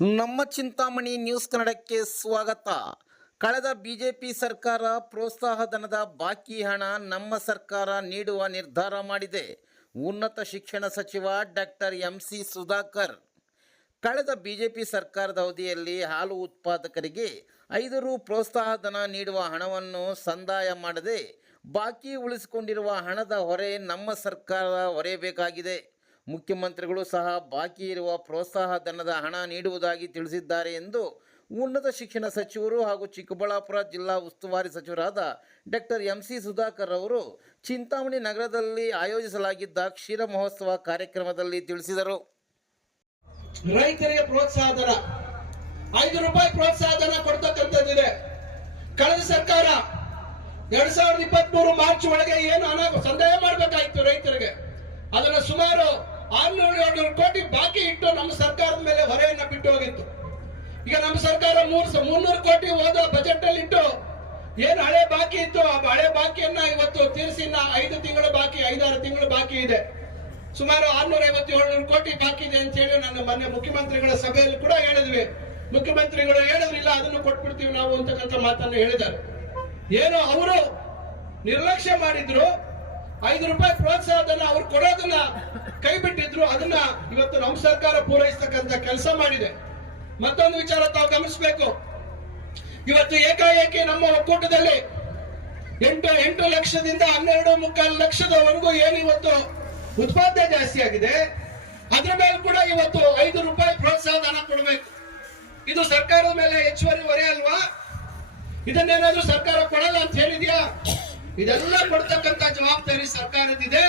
ನಮ್ಮ ಚಿಂತಾಮಣಿ ನ್ಯೂಸ್ ಕನ್ನಡಕ್ಕೆ ಸ್ವಾಗತ. ಕಳೆದ ಬಿಜೆಪಿ ಸರ್ಕಾರ ಪ್ರೋತ್ಸಾಹ ಧನದ ಬಾಕಿ ಹಣ ನಮ್ಮ ಸರ್ಕಾರ ನೀಡುವ ನಿರ್ಧಾರ ಮಾಡಿದೆ. ಉನ್ನತ ಶಿಕ್ಷಣ ಸಚಿವ ಡಾಕ್ಟರ್ ಎಂ ಸಿ ಸುಧಾಕರ್. ಕಳೆದ ಬಿಜೆಪಿ ಸರ್ಕಾರದ ಅವಧಿಯಲ್ಲಿ ಹಾಲು ಉತ್ಪಾದಕರಿಗೆ ಐದು ರು ಪ್ರೋತ್ಸಾಹಧನ ನೀಡುವ ಹಣವನ್ನು ಸಂದಾಯ ಮಾಡದೆ ಬಾಕಿ ಉಳಿಸಿಕೊಂಡಿರುವ ಹಣದ ಹೊರೆ ನಮ್ಮ ಸರ್ಕಾರ ಹೊರೆಯಬೇಕಾಗಿದೆ. ಮುಖ್ಯಮಂತ್ರಿಗಳು ಸಹ ಬಾಕಿ ಇರುವ ಪ್ರೋತ್ಸಾಹ ಧನದ ಹಣ ನೀಡುವುದಾಗಿ ತಿಳಿಸಿದ್ದಾರೆ ಎಂದು ಉನ್ನತ ಶಿಕ್ಷಣ ಸಚಿವರು ಹಾಗೂ ಚಿಕ್ಕಬಳ್ಳಾಪುರ ಜಿಲ್ಲಾ ಉಸ್ತುವಾರಿ ಸಚಿವರಾದ ಡಾಕ್ಟರ್ ಎಂ ಸಿ ಸುಧಾಕರ್ ಅವರು ಚಿಂತಾಮಣಿ ನಗರದಲ್ಲಿ ಆಯೋಜಿಸಲಾಗಿದ್ದ ಕ್ಷೀರ ಮಹೋತ್ಸವ ಕಾರ್ಯಕ್ರಮದಲ್ಲಿ ತಿಳಿಸಿದರು. ರೈತರಿಗೆ ಪ್ರೋತ್ಸಾಹ ಧನ ಐದು ರೂಪಾಯಿ ಪ್ರೋತ್ಸಾಹ ಧನ ಕೊಡ್ತಕ್ಕಂಥದ್ದಿದೆ. ಕಳೆದ ಸರ್ಕಾರ ಎರಡ್ ಸಾವಿರದ ಇಪ್ಪತ್ತ್ ಮೂರು ಮಾರ್ಚ್ ಒಳಗೆ ಏನು ಹಣ ಸಂದಾಯ ಮಾಡಬೇಕಾಗಿತ್ತು ರೈತರಿಗೆ. ಅದನ್ನು ಸುಮಾರು ಆರ್ನೂರು ಏಳ್ನೂರು ಕೋಟಿ ಬಾಕಿ ಇಟ್ಟು ನಮ್ಮ ಸರ್ಕಾರದ ಮೇಲೆ ಹೊರೆಯನ್ನ ಬಿಟ್ಟು ಹೋಗಿತ್ತು. ಈಗ ನಮ್ಮ ಸರ್ಕಾರ ಮೂರ್ ಮುನ್ನೂರು ಕೋಟಿ ಹೋದ ಬಜೆಟ್ ಅಲ್ಲಿ ಇಟ್ಟು ಏನು ಹಳೆ ಬಾಕಿ ಇತ್ತು, ಆ ಹಳೆ ಬಾಕಿಯನ್ನ ಇವತ್ತು ತೀರಿಸಿ ಐದು ತಿಂಗಳು ಬಾಕಿ, ಐದಾರು ತಿಂಗಳು ಬಾಕಿ ಇದೆ. ಸುಮಾರು ಆರ್ನೂರ ಐವತ್ತು ಏಳ್ನೂರು ಕೋಟಿ ಬಾಕಿ ಇದೆ ಅಂತ ಹೇಳಿ ನನ್ನ ಮೊನ್ನೆ ಮುಖ್ಯಮಂತ್ರಿಗಳ ಸಭೆಯಲ್ಲಿ ಕೂಡ ಹೇಳಿದ್ವಿ. ಮುಖ್ಯಮಂತ್ರಿಗಳು ಹೇಳಿದ್ರಿಲ್ಲ, ಅದನ್ನು ಕೊಟ್ಬಿಡ್ತೀವಿ ನಾವು ಅಂತಕ್ಕಂಥ ಮಾತನ್ನು ಹೇಳಿದ್ದಾರೆ. ಏನು ಅವರು ನಿರ್ಲಕ್ಷ್ಯ ಮಾಡಿದ್ರು ಐದು ರೂಪಾಯಿ ಪ್ರೋತ್ಸಾಹದನ್ನ ಅವ್ರು ಕೊಡೋದನ್ನ ಕೈ ಬಿಟ್ಟಿದ್ರು, ಅದನ್ನ ಇವತ್ತು ನಮ್ಮ ಸರ್ಕಾರ ಪೂರೈಸತಕ್ಕಂತ ಕೆಲಸ ಮಾಡಿದೆ. ಮತ್ತೊಂದು ವಿಚಾರ ತಾವು ಗಮನಿಸಬೇಕು. ಇವತ್ತು ಏಕಾಏಕಿ ನಮ್ಮ ಒಕ್ಕೂಟದಲ್ಲಿ ಎಂಟು ಎಂಟು ಲಕ್ಷದಿಂದ ಹನ್ನೆರಡು ಮುಕ್ಕಾಲು ಲಕ್ಷದವರೆಗೂ ಏನು ಇವತ್ತು ಉತ್ಪಾದನೆ ಜಾಸ್ತಿ ಆಗಿದೆ, ಅದ್ರ ಮೇಲೆ ಕೂಡ ಇವತ್ತು ಐದು ರೂಪಾಯಿ ಪ್ರೋತ್ಸಾಹ ಧನ ಕೊಡಬೇಕು. ಇದು ಸರ್ಕಾರದ ಮೇಲೆ ಹೆಚ್ಚುವರಿ ಹೊರೆ ಅಲ್ವಾ? ಇದನ್ನೇನಾದ್ರೂ ಸರ್ಕಾರ ಕೊಡಲ್ಲ ಅಂತ ಹೇಳಿದ್ಯಾ? ಇದೆಲ್ಲ ಕೊಡ್ತಕ್ಕಂತ ಜವಾಬ್ದಾರಿ ಸರ್ಕಾರದಿದೆ